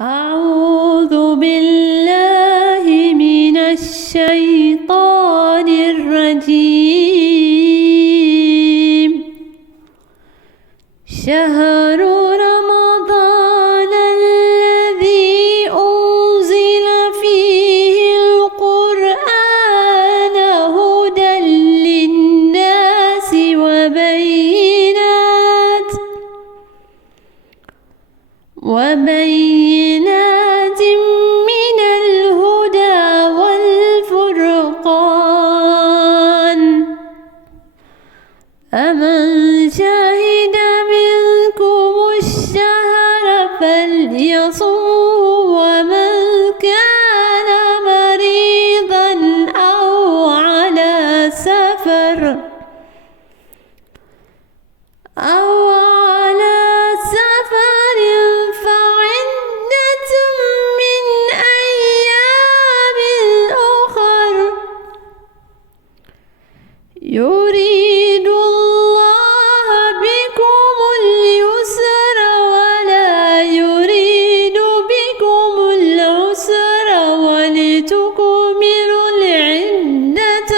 أعوذ بالله من الشيطان الرجيم. شهر رمضان الذي أنزل فيه القرآن هدى للناس وبينات من الهدى والفرقان، فمن شهد منكم الشهر فليصمه، ومن كان مريضا أو على سفر فعدة من أيام أخر. يريد الله بكم اليسر ولا يريد بكم العسر، ولتكملوا العدة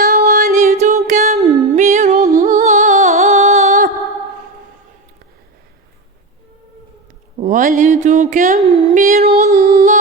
ولتكبروا الله